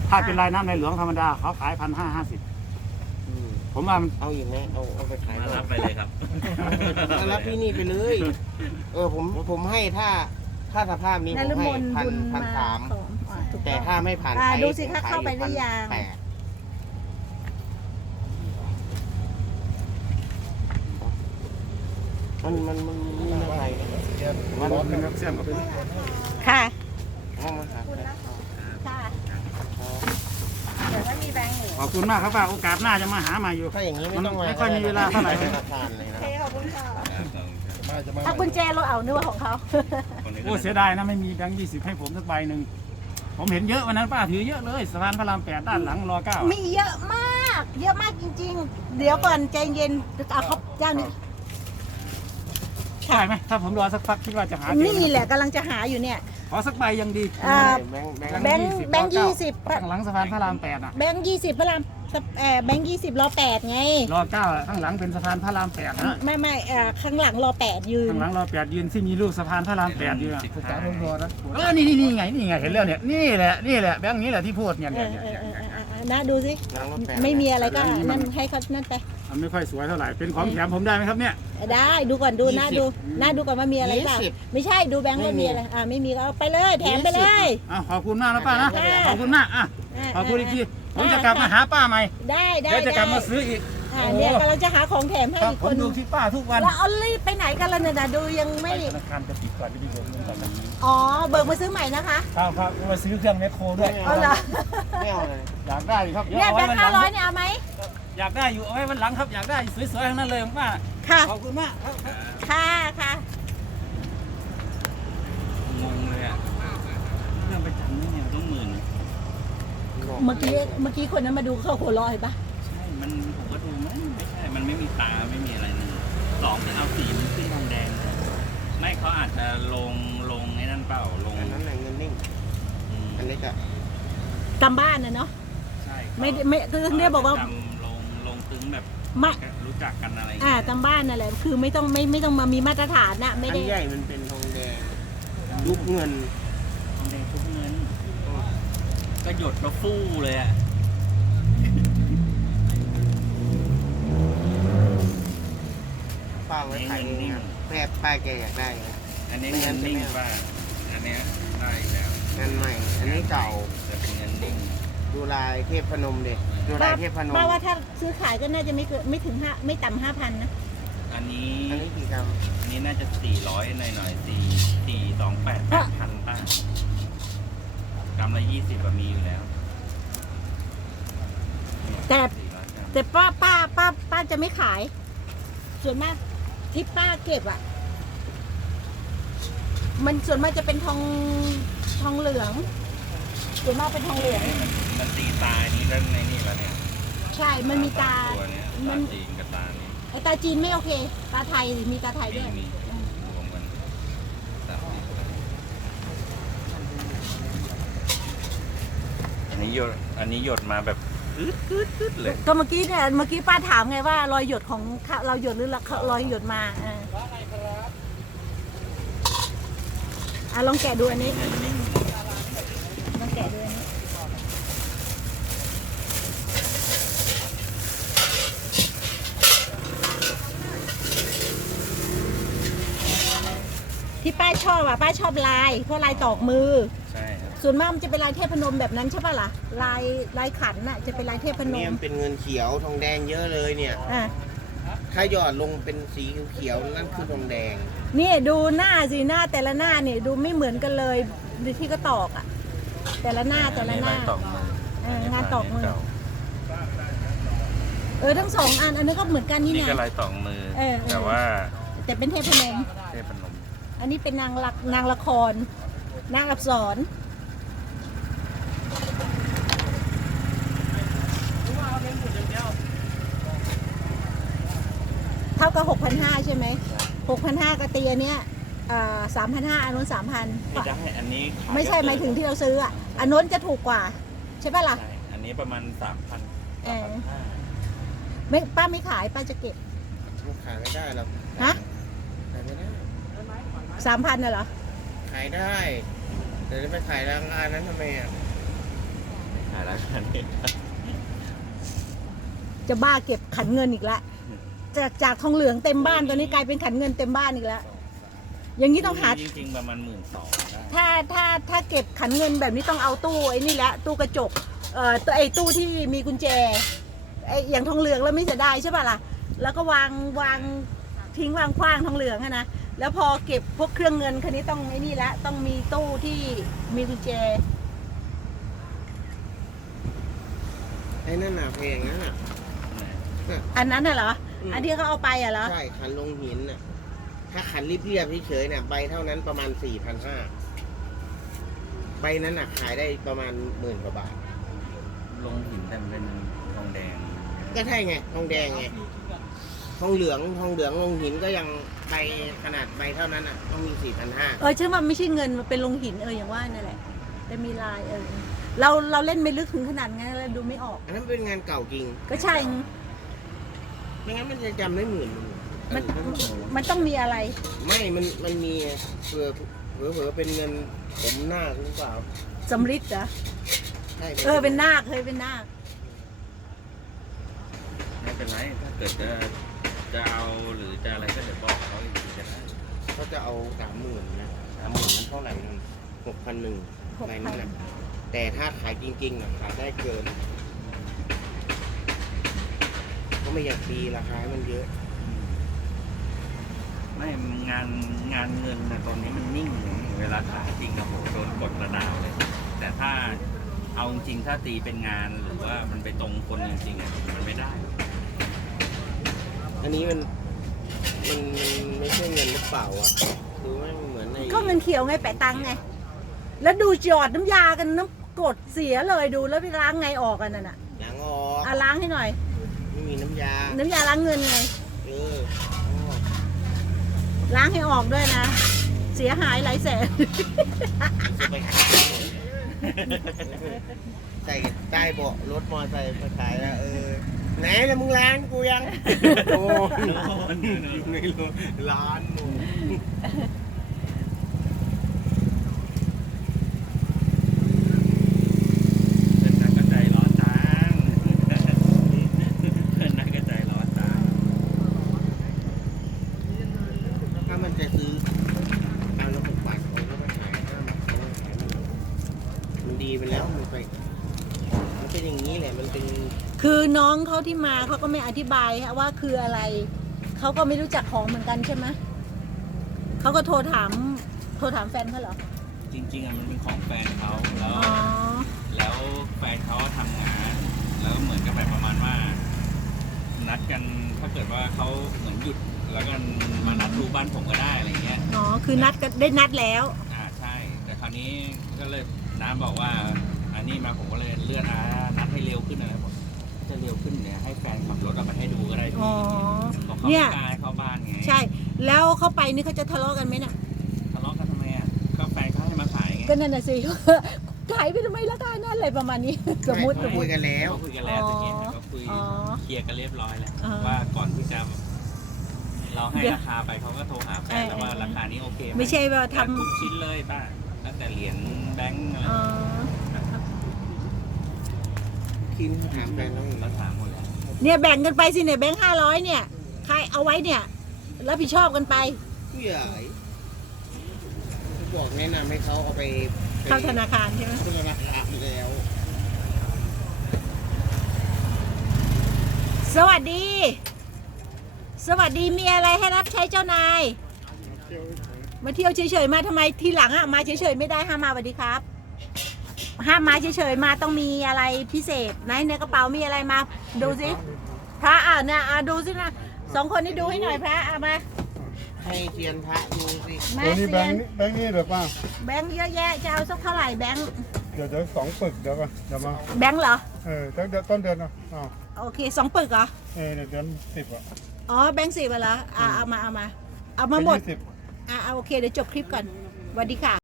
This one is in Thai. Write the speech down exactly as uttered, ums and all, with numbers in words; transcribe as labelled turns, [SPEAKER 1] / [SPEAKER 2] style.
[SPEAKER 1] ถ้าเป็นลายน้ำในหลวงธรรมดาเขาขายพันห้าห้าสิบผมว่ามัน
[SPEAKER 2] เอาอีกไหมเอาเอาไปขาย
[SPEAKER 3] มา
[SPEAKER 2] หน่
[SPEAKER 3] รั
[SPEAKER 2] อบ ย
[SPEAKER 3] ไปเลยครับ
[SPEAKER 2] มารับที่นี่ไปเลย เออผมผมให้ถ้าถ้าสภาพนี้
[SPEAKER 4] น
[SPEAKER 2] ผม
[SPEAKER 4] ฤม
[SPEAKER 2] ให้
[SPEAKER 4] ล
[SPEAKER 2] พัน
[SPEAKER 4] บุญ
[SPEAKER 2] พัน
[SPEAKER 4] มา
[SPEAKER 2] สาม
[SPEAKER 4] ของอ่าถูก
[SPEAKER 2] แต่
[SPEAKER 4] ต้อง
[SPEAKER 2] ถ้าไม่ผ่าน
[SPEAKER 4] อ่า
[SPEAKER 2] ไทย
[SPEAKER 4] ดูสิ
[SPEAKER 2] ผม
[SPEAKER 4] คะ
[SPEAKER 2] ขย
[SPEAKER 4] เข้าไปหรือยัง
[SPEAKER 2] พันแปดมันมันมันมันอะไรเนี่ย
[SPEAKER 1] มันเป็นน้ำเชื่อมกับเป็น
[SPEAKER 4] ค่ะ
[SPEAKER 2] เอามาครับ
[SPEAKER 4] ค่ะเดี๋ยวถ้ามีแบงค์หนู
[SPEAKER 1] ขอบคุณมากครับป้าโอกาสหน้าจะมาหาใหม่อยู่
[SPEAKER 2] ถ้าอย่างนี้ไม่ต้องมา
[SPEAKER 1] ไม่ค่อยมีเวลาเท่าไหร่
[SPEAKER 2] ธนาคารเลยนะ
[SPEAKER 4] โอเคขอบคุณค่ะ
[SPEAKER 2] มาจะมา
[SPEAKER 4] ถ้ากุญแจรถเอาเนื้อของเขา
[SPEAKER 1] โอ้เสียดายนะไม่มีแบงค์ยี่สิบให้ผมสักใบหนึ่งผมเห็นเยอะวันนั้นป้าถือเยอะเลยสะพานพระรามแปดด้านหลังรอเก้า
[SPEAKER 4] มีเยอะมาก เยอะมากจริง ๆ เดี๋ยวก่อนใจเย็นเอาเขาเจ้านี้
[SPEAKER 1] ใช่ไหมถ้าผมรอสักพักคิดว่าจะหาเจอ
[SPEAKER 4] นี่แหละกำลังจะหาอยู่เนี่ย
[SPEAKER 1] ขอสักใบยังดี
[SPEAKER 4] อ่า
[SPEAKER 2] แบงค์แบงค์
[SPEAKER 4] แบงค์แบงค์ยี่สิบ
[SPEAKER 1] ข้างหลังสะพานพระรามแปดอ่ะ
[SPEAKER 4] แบงค์ยี่สิบพระรามเอ่อแบงค์ยี่สิบรอแปดไง
[SPEAKER 1] รอเก้าข้างหลังเป็นสะพานพระรามแปดนะ
[SPEAKER 4] ไม่ไม่เอ่อข้างหลังรอแปดยืน
[SPEAKER 1] ข้างหลังรอแปดยืนที่มีรูปสะพานพระรามแปดอยู่อ่ะเออนี่นี่นี่ไงนี่ไงเห็นแล้วเนี่ยนี่แหละนี่แหละแบงค์นี้แหละที่พูดเนี่ย
[SPEAKER 4] เอ
[SPEAKER 1] เนี่ย
[SPEAKER 4] อ
[SPEAKER 1] เนี่ย
[SPEAKER 4] เออ
[SPEAKER 1] เนี่ย
[SPEAKER 4] เออเออเออนะดูสิ
[SPEAKER 2] ล้างรถแปด
[SPEAKER 4] ไม่มีอะไรก็นั่นให้เขานั่นไป
[SPEAKER 1] มันไม่ค่อยสวยเท่าไหร่เป็นของแถมผมได้ไหมครับเนี่ย
[SPEAKER 4] ได้ดูก่อนดูนะดูนะดูก่อนว่ามีอะไรเปล่า
[SPEAKER 2] ยี่สิบ
[SPEAKER 4] ไม่ใช่ดูแบงค์ว่ามีอะไรอ่าไม่มีก็เอาไปเลยแถมไปเลย
[SPEAKER 1] อ้าวขอบคุณมากนะป้านะ
[SPEAKER 4] ค่ะ
[SPEAKER 1] ขอบคุณมากอ่ะขอบคุณอีกทีผมจะกลับมาหาป้าใหม่
[SPEAKER 4] ได้ได้
[SPEAKER 1] เดี๋ยวจะกลับมา
[SPEAKER 4] ได้
[SPEAKER 1] ซื้ออีก
[SPEAKER 4] อ่าเนี่ยกำลังจะหาของแถมให้
[SPEAKER 1] ครับ
[SPEAKER 4] อีก
[SPEAKER 1] ผ
[SPEAKER 4] ค
[SPEAKER 1] ม
[SPEAKER 4] น
[SPEAKER 1] ดูที่ป้าทุกวัน
[SPEAKER 4] แล้วเอารีบไปไหนกันล่ะเนี่ยนะดูยังไม่
[SPEAKER 1] ธนาคารจะปิดก่อนจะไปเบิกเงินก่อนนะ
[SPEAKER 4] อ๋อเบิกมาซื้อใหม่นะคะ
[SPEAKER 1] ครับครับมาซื้อเครื่องแมคโครด้วย
[SPEAKER 4] เอาเหรอ
[SPEAKER 2] ไม่เอาเลย
[SPEAKER 1] อยากได้ครับ
[SPEAKER 4] เนี่ย
[SPEAKER 1] อา
[SPEAKER 4] แบ
[SPEAKER 1] ไว้
[SPEAKER 4] ง
[SPEAKER 1] วั
[SPEAKER 4] ค์
[SPEAKER 1] ห
[SPEAKER 4] ห้า
[SPEAKER 1] ลัง
[SPEAKER 4] ร้อยเนี่ยเอาไหม
[SPEAKER 1] อยากได้อยู่เอาไว้วันหลังครับอยากได้สวยๆทั้งนั้นเลยป้า
[SPEAKER 4] ค่ะ
[SPEAKER 1] ขอบคุณมากครับ
[SPEAKER 4] ค่ะค่ะ
[SPEAKER 3] งงเลยอ่ะ
[SPEAKER 1] เรื่องไปจังนี่เนี่ย
[SPEAKER 3] ต้องหมื่น
[SPEAKER 4] เมื่อกี้เมื่อกี้คนนั้นมาดูเขาหัวเร้อยปะ
[SPEAKER 3] ใช่ มันผมก็ดูมันไม่ใช่ มันไม่มีตาไม่มีอะไรเลยสองที่เอาสีมันขึ้นทองแดงเลยไม่เขาอาจจะลงลงไอ้นั่นเปล่าลง
[SPEAKER 2] อันนั้นแหละเงินนิ่ง
[SPEAKER 3] อืม
[SPEAKER 2] อันเล็กอะ
[SPEAKER 4] จำบ้านนะเนาะ
[SPEAKER 3] ใช่
[SPEAKER 4] ไม่ไม่คือเนี่ยบอกว่า
[SPEAKER 3] จำลงลงตึงแบบ
[SPEAKER 4] ไม่
[SPEAKER 3] รู้จักกันอะไรอย่าง
[SPEAKER 4] อ่า
[SPEAKER 3] เงี้ย
[SPEAKER 4] จำบ้านนั่นแหละคือไม่ต้องไม่ไม่ต้องมามีมาตรฐานนะไม่
[SPEAKER 2] อัน
[SPEAKER 4] ได้
[SPEAKER 2] ใหญ่มันเป็นทองแดงยุคเงิน
[SPEAKER 3] ทองแดงทุกเงิน ก็หยดแล้วฟู่เลยอ่ะ
[SPEAKER 2] ป้าไว้ขายเองอะแม่ป้าแกอยากได้ไง
[SPEAKER 3] อันนี้เงินนิ่งป่ะอันเนี้ยได้แล้ว
[SPEAKER 2] งานใหม่ อันนี้เก่า
[SPEAKER 3] แต่เป็นเงินนิ่ง
[SPEAKER 2] ดูลายเทพพนมเด็กดูลายเทพพนม
[SPEAKER 4] ป้าว่าถ้าซื้อขายก็น่าจะไม่เกินไม่ถึงห้าไม่ต่ำห้าพันนะ
[SPEAKER 3] อันนี้
[SPEAKER 2] อันนี้กี่กรัม
[SPEAKER 3] อันนี้น่าจะสี่ร้อยหน่อยหน่อยสี่สี่สองแปดแปดพันป่ะกำละยี่สิบมีอยู่แล้ว
[SPEAKER 4] แต่
[SPEAKER 3] สี่ร้อยกรัม
[SPEAKER 4] แต่ป้าป้าป้าป้าจะไม่ขาย ส่วนมากที่ป้าเก็บอ่ะ มันส่วนมากจะเป็นทองทองเหลือง ส่วนมากเป็นทองเหลือง
[SPEAKER 3] มันตีตานี้แล้วในนี่แล้วเนี่ย
[SPEAKER 4] ใช่ มันมีตา
[SPEAKER 3] ตัวเนี้ย
[SPEAKER 4] มั
[SPEAKER 3] ตาน จีนกับตานี้
[SPEAKER 4] ไอตาจีนไม่โอเค ตาไทยมีตาไทยด้วย
[SPEAKER 3] มีรวมกันสามสี่ตัวอันนี้หยดอันนี้หยดมาแบบอึดอึดอึดเลย
[SPEAKER 4] ก็เมื่อกี้เนี่ยเมื่อกี้ป้าถามไงว่ารอยหยดของเราหยดหรือรอยหยดมาอ่าอ่ะลองแกะดูอันนี้ลองแกะดูอันนี้ที่ป้าชอบอ่ะป้าชอบลายเพราะลายตอกมือ
[SPEAKER 3] ใช่ครับ
[SPEAKER 4] ส่วนมากมันจะเป็นลายเทพนมแบบนั้นใช่ป่ะล่ะลายลายขันน่ะจะเป็นลายเทพน
[SPEAKER 2] นี่
[SPEAKER 4] ม
[SPEAKER 2] มันเป็นเงินเขียวทองแดงเยอะเลยเนี่ย
[SPEAKER 4] อ่ะ
[SPEAKER 2] ถ้าหยอดลงเป็นสีเขียวๆนั่นคือทองแดง
[SPEAKER 4] นี่ดูหน้าสิหน้าแต่ละหน้าเนี่ยดูไม่เหมือนกันเลยดูที่ก็ตอกอ่ะ แต่ละหน้าแต่ละหน้า
[SPEAKER 3] อัลยตอกมือ
[SPEAKER 4] เอองานตอกมือ
[SPEAKER 3] เก่า
[SPEAKER 4] เออทั้งสองอันอันนี้ก็เหมือนกันนี่
[SPEAKER 3] นี่
[SPEAKER 4] ไง
[SPEAKER 3] ก็ลายตอกมือ
[SPEAKER 4] เออเออ
[SPEAKER 3] แต่ว่า
[SPEAKER 4] แต่เป็นเทพนม
[SPEAKER 3] เทพนม
[SPEAKER 4] อันนี้เป็นนางละนางละคร นางอับสรเท่ากับหกพันห้าใช่ไหมหกพันห้ากับตีอันเนี้ยสามพันห้าอันนู้นสามพัน
[SPEAKER 3] ไม่ได้อันนี้ขาย
[SPEAKER 4] ไม่ใช่หมายถึงที่เราซื้ออ่ะอันนู้นจะถูกกว่า ใช่ป่ะล่ะ
[SPEAKER 3] ใช่อันนี้ประมาณสามพัน
[SPEAKER 4] เออ ไม่ป้าไม่ขายป้าจะเก็บ
[SPEAKER 2] ขายไม่ได้หรอก
[SPEAKER 4] ฮะ
[SPEAKER 2] ขายไม่ได้
[SPEAKER 4] สามพันน่ะเหรอ
[SPEAKER 2] ขายได้แต่จะไปขายรางงานนั้นทำไมอ่ะ
[SPEAKER 3] ขายราค
[SPEAKER 4] จะบ้าเก็บขันเงินอีกแล้วจากจากทองเหลืองเต็มบ้านตอนนี้กลายเป็นขันเงินเต็มบ้านอีกแล้วอย่างนี้ต้องหา
[SPEAKER 3] จริงๆประมาณหมื่นสองได้
[SPEAKER 4] ถ้าถ้าถ้าเก็บขันเงินแบบนี้ต้องเอาตู้ไอ้นี่แหละตู้กระจกเอ่อตัวไอ้ตู้ที่มีกุญแจไอ้อย่างทองเหลืองแล้วไม่เสียดายใช่ป่ะล่ะแล้วก็วางวางทิ้งวางขว้างทองเหลืองอะนะแล้วพอเก็บพวกเครื่องเงินคันนี้ต้องไอ้นี่ละต้องมีตู้ที่มีกุญแจ
[SPEAKER 2] ไอ้นั่นน่ะเพลงนั่นน่ะ
[SPEAKER 4] อันนั้นน่ะเหรอ
[SPEAKER 2] อืม
[SPEAKER 4] อันที่เขาเอาไปอ่ะเหรอ
[SPEAKER 2] ใช่ขันลงหินน่ะถ้าขันเรียบๆเฉยๆเนี่ยใบเท่านั้นประมาณสี่พันห้าใบนั้นน่ะขายได้ประมาณหมื่นกว่าบาท
[SPEAKER 3] ลงหินแต่มันเป็นทองแดง
[SPEAKER 2] ก็ใช่ไงทองแดงไงทองเหลืองทองเหลืองลงหินก็ยังใบขนาดใบเท่านั้นอ่ะต้องมีสี่พันห้า
[SPEAKER 4] เออใช่ว่าไม่ใช่เงินมันเป็นลงหินเอออย่างว่านั่นแหละแต่มีลายเออเราเราเล่นไม่ลึกถึงขนาดนั้นเราดูไม่ออก
[SPEAKER 2] อันนั้นเป็นงานเก่าจริง
[SPEAKER 4] ก็ใช่
[SPEAKER 2] ไม่งั้นมันจะจำได้หมื่นหนึ่ง
[SPEAKER 4] มันมันต้องมีอะไร
[SPEAKER 2] ไม่มันมันมีเผื่อเผื่อเผื่อเป็นเงินผมหน้าหรือเปล่า
[SPEAKER 4] สำริดเหรอ
[SPEAKER 2] ใช่
[SPEAKER 4] เออเป็นนาคเคยเป็นนาค
[SPEAKER 3] ไม่เป็นไรถ้าเกิดจะจะเอาหรือจะอะไรก็เดี๋ยวบอกเขาอีกทีก็ได้
[SPEAKER 2] เขาจะเอาสามหมื่นนะสามหมื่นมันเท่าไหร่หกพันหนึ่ง
[SPEAKER 4] หก
[SPEAKER 2] ใน
[SPEAKER 4] พั
[SPEAKER 2] นั้น
[SPEAKER 4] น
[SPEAKER 2] นะแต่ถ้าขายจริงๆนะขายได้เกินก็ไม่อยากตีราคามันเยอะ
[SPEAKER 3] ไม่งานงานเงินนะตอนนี้มันนิ่งเวลาขายจริงนะโหโดนกดระดาวเลย แต่ถ้าเอาจริงๆถ้าตีเป็นงานหรือว่ามันไปตรงคนจริงๆอ่ะมันไม่ได้
[SPEAKER 2] อันนี้มันมันมันไม่ใช่เงินหรือเปล่าวะคือไม่เหมือนใน
[SPEAKER 4] ก็เงินเขียวไงแปะตังค์ไงแล้วดูจอดน้ำยากันน้ำกรดเสียเลยดูแล้วไปล้างไงออกกันน่ะน่ะ
[SPEAKER 2] หลังออก
[SPEAKER 4] อ่ะล้างให้หน่อย
[SPEAKER 2] ไม่มีน้ำยา
[SPEAKER 4] น้ำยาล้างเงินไง
[SPEAKER 2] เอออ๋อ
[SPEAKER 4] ล้างให้ออกด้วยนะ เสียหายหลายแสน
[SPEAKER 2] จะไปขายใส่ใต้เบาะรถมอเตอร์ไซค์ไปขายแล้วเออไหนแล้วมึงร้านกูยัง โอ้ยไม่รู้ร้านมึง
[SPEAKER 3] เพื่อนนักก็ใจร้อนจังเพื่อนนักก็ใจร้อนจัง
[SPEAKER 2] ถ้ามันจะซื้อเอาแล้วผมปัดผมก็มาขายถ้ามันขายมันดีไปแล้วมันไปมันเป็นอย่างนี้แหละมันเป็น
[SPEAKER 4] คือน้องเขาที่มาเขาก็ไม่อธิบายว่าคืออะไรเขาก็ไม่รู้จักของเหมือนกันใช่ไหมเขาก็โทรถามโทรถามแฟนเขาเหรอ
[SPEAKER 3] จริงๆอ่ะมันเป็นของแฟนเขาแล้ว
[SPEAKER 4] อ๋อ
[SPEAKER 3] แล้วแฟนเขาทำงาน แล้วก็เหมือนกับแบบประมาณว่า นัดกันถ้าเกิดว่าเขาเหมือนหยุด แล้วก็มานัดดูบ้านผมก็ได้อะไรเงี้ย
[SPEAKER 4] อ๋อคือนัดกันได้นัดแล้ว
[SPEAKER 3] อ่าใช่ แต่คราวนี้ก็เลยน้ำบอกว่า อันนี้มาผมก็เลยเลื่อนนะนัดให้เร็วขึ้นอะไรบอกจะเร็วขึ้นเนี่ยให้แฟนขับรถเอาไปให้ดูก็ได้ที
[SPEAKER 4] อ๋อ
[SPEAKER 3] บอกเขา
[SPEAKER 4] เนี่
[SPEAKER 3] ไม่
[SPEAKER 4] ย
[SPEAKER 3] กล้าให้เข้าบ้านไง
[SPEAKER 4] ใช่ แล้วเขาไปนี่เขาจะทะเลาะกันไหมน่ะ
[SPEAKER 3] ทะเลาะกันทำไมอ่ะก็แฟนเขาให้มาขายไง
[SPEAKER 4] ก็นั่นน่ะสิ ขายไปทำไมราคานั่นอะไรประมาณนี้ สมมติสมม
[SPEAKER 2] คุย
[SPEAKER 4] ติ
[SPEAKER 2] กันแล้ว
[SPEAKER 3] เขาคุยกันแล้วตะกี้เขาคุย
[SPEAKER 4] อ๋อ
[SPEAKER 3] เคลียร์กันเรียบร้อยแล้ว
[SPEAKER 4] อ๋อ
[SPEAKER 3] ว่าก่อนที่จะเราให้
[SPEAKER 4] เดี๋ยว
[SPEAKER 3] ราคาไปเขาก็โทรหาแฟนแล้วว่า
[SPEAKER 4] เออ
[SPEAKER 3] ราคานี้โอเคห
[SPEAKER 4] ไม่ใช่ว่าทำ
[SPEAKER 3] ทุกชิ้นเลยป้าตั้งแต่เหรียญแบงค์อะไร
[SPEAKER 4] อ๋อ
[SPEAKER 2] คิมถามแฟนน้องอีก
[SPEAKER 3] เราถามหมดแล้ว
[SPEAKER 4] เนี่ยแบ่งกันไปสิเนี่ยแบงค์ห้าร้อยเนี่ยใครเอาไว้เนี่ยรับผิดชอบกันไป
[SPEAKER 2] ผู้ใหญ่บอกแนะนำให้เขาเอาไป
[SPEAKER 4] เข้าธนาคารใช่ไหม
[SPEAKER 2] เข้าธนาคารแล้ว
[SPEAKER 4] สวัสดี สวัสดีมีอะไรให้รับใช้เจ้านาย มาเที่ยวเฉยๆมาทำไมทีหลังอ่ะมาเฉยๆไม่ได้ห้ามมาสวัสดีครับ ห้ามมาเฉยๆมาต้องมีอะไรพิเศษไหนในกระเป๋ามีอะไรมาดูสิพระอ่ะเนี่ยอ่ะดูสินะสองคนนี้ดูให้หน่อยพระอ่ะมา
[SPEAKER 2] ให้เทียนพระดูสิ
[SPEAKER 4] มา
[SPEAKER 5] ตัวนี้แบ
[SPEAKER 4] เซีย
[SPEAKER 5] ง
[SPEAKER 4] น
[SPEAKER 5] ค์นี่แบงค์นี่เดี๋ยวป้า
[SPEAKER 4] แบงค์เยอะแยะจะเอาสักเท่าไหร่แบงค์
[SPEAKER 5] เดี๋ยวเดี๋ยวสองปึกเดี๋ยวก่อนเดี๋ยวมา
[SPEAKER 4] แบงค์เหรอ
[SPEAKER 5] เออตั้งแต่ต้นเดือนเนาะอ๋อ
[SPEAKER 4] โอเคสองปึกเหรอ
[SPEAKER 5] เออเดี๋ยวเดือนสิบอ่ะ
[SPEAKER 4] อ๋อแบงค์สี่ไปแล้วอ่ะเอามาเอามาเอามาหมด
[SPEAKER 5] เป็นยี่สิบ
[SPEAKER 4] อ่ะเอาโอเคเดี๋ยวจบคลิปก่อนสวัสดีค่ะ